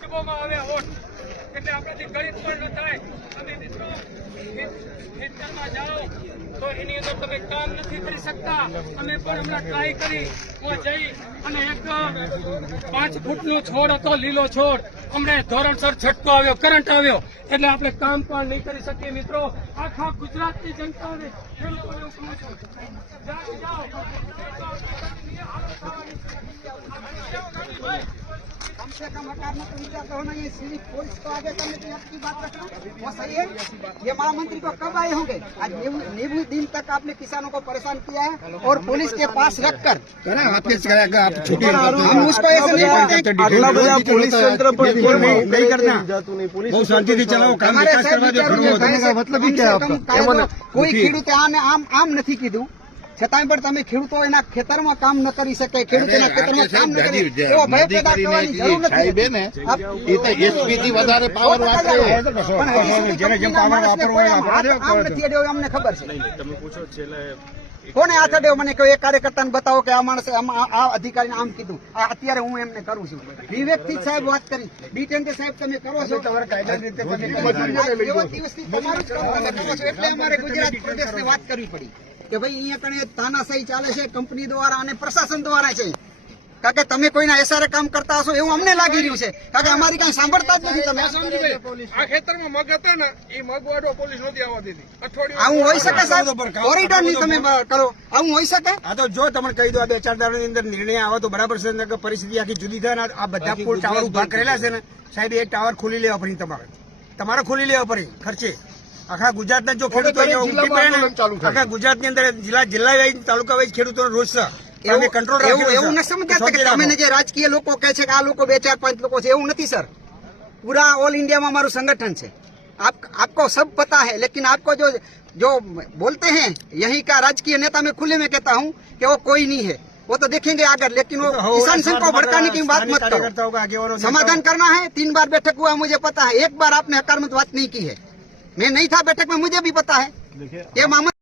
ડબ્બામાં આવે હોટ એટલે આપણાથી ગણિત પણ ન થાય, અને મિત્રો ખેતરમાં જાઓ, તો એની અંદર તમે કામ નથી કરી શકતા. અમે પણ હમણાં ટ્રાય કરી, હું જઈ, અને એક પાંચ ફૂટનો છોડ હતો, લીલો છોડ. અમને ધોરણસર છટકો આવ્યો કરંટ આવ્યો, એટલે આપણે કામ પણ નહીં કરી શકીએ, મિત્રો. આખા ગુજરાતની જનતાને હું કહું છું જાઓ. कम से कम हकार में तो विचार तो होना ये सिविक पुलिस को आगे करने की आपकी बात रखना वो सही है ये महामंत्री को कब आए होंगे आज नेबू नेबू दिन तक आपने किसानों को परेशान किया है और पुलिस के पास रखकर हम उसको ऐसे नहीं बोलते આટલા બધા પોલીસ તંત્ર પર નહીં કરતા બહુ શાંતિથી ચલાવો કામ हमारे વિકાસ साहब કરવા દો विचार ઘણું में બધું. कम से कम કાયદો કોઈ ખેડૂતે આને આમ આમ નથી કીધું છતાંય પણ તમે ખેડૂતો એના ખેતરમાં કામ ન કરી શકે ખેડૂતોના ખેતરમાં કામ ન કરી એવો ભય પેદા કરવાની જરૂર નથી. એ તો એસપી થી વધારે પાવર વાપરે ખબર છે. કોને હાથ અડ્યો મને કહો એક કાર્યકર્તાને બતાવો કે આ માણસે આમ આ અધિકારી અધિકારીને આમ કીધું. આ અત્યારે હું એમને કરું છું. વિવેકથી સાહેબ વાત કરી. ડી સાહેબ તમે કરો છો. તમારે કાયદાની રીતે દિવસથી તમારું જ કામ તમે કરો છો. એટલે અમારે ગુજરાત પ્રદેશને વાત કરવી પડી. કે ભાઈ અહીંયા કણે તાનાશાહી ચાલે છે કંપની દ્વારા અને પ્રશાસન દ્વારા છે. કારણ કે તમે કોઈના એસારે કામ કરતા હશો એવું અમને લાગી રહ્યું છે. કારણ કે અમારી કઈ સાંભળતા જ નથી તમે. આ ખેતરમાં મગ હતા ને એ મગવાડો પોલીસ નથી આવવા દીધી. અઠવાડિયું આવું હોઈ શકે સાહેબ? કોરિડોરની તમે કરો. આવું હોઈ શકે? આ તો જો તમને કહી દો આ બે ચાર દાડાની અંદર નિર્ણય આવે તો બરાબર છે પરિસ્થિતિ આખી જુદી થાય ને આ બધા પુલ ટાવર ઊભા કરેલા છે. ને સાહેબ એ ટાવર ખોલી લેવા પડી તમારે. તમારે ખોલી લેવા પડી ખર્ચે. આખા ગુજરાતના જો ખેડૂતો જો ઉમટી પડે ને, આખા ગુજરાતની અંદર જિલ્લા જિલ્લા વાઇઝ તાલુકા વાઇઝ ખેડૂતોનો રોષ છે અમે કંટ્રોલ એવું એવું નથી સમજતા કે તમે જે રાજકીય લોકો કહે છે કે આ લોકો બે ચાર પાંચ લોકો છે એવું નથી સર पूरा ऑल इंडिया में हमारा संगठन है आप आपको सब पता है लेकिन आपको जो जो बोलते हैं यही का राजकीय नेता मैं खुले में कहता हूँ कि वो कोई नहीं है वो तो देखेंगे आगे लेकिन वो किसान संघ को भड़काने की बात मत करो समाधान करना है तीन बार बैठक हुआ मुझे पता है एक बार आपने हकार मत बात नहीं की है मैं नहीं था बैठक में मुझे भी पता है ये मामला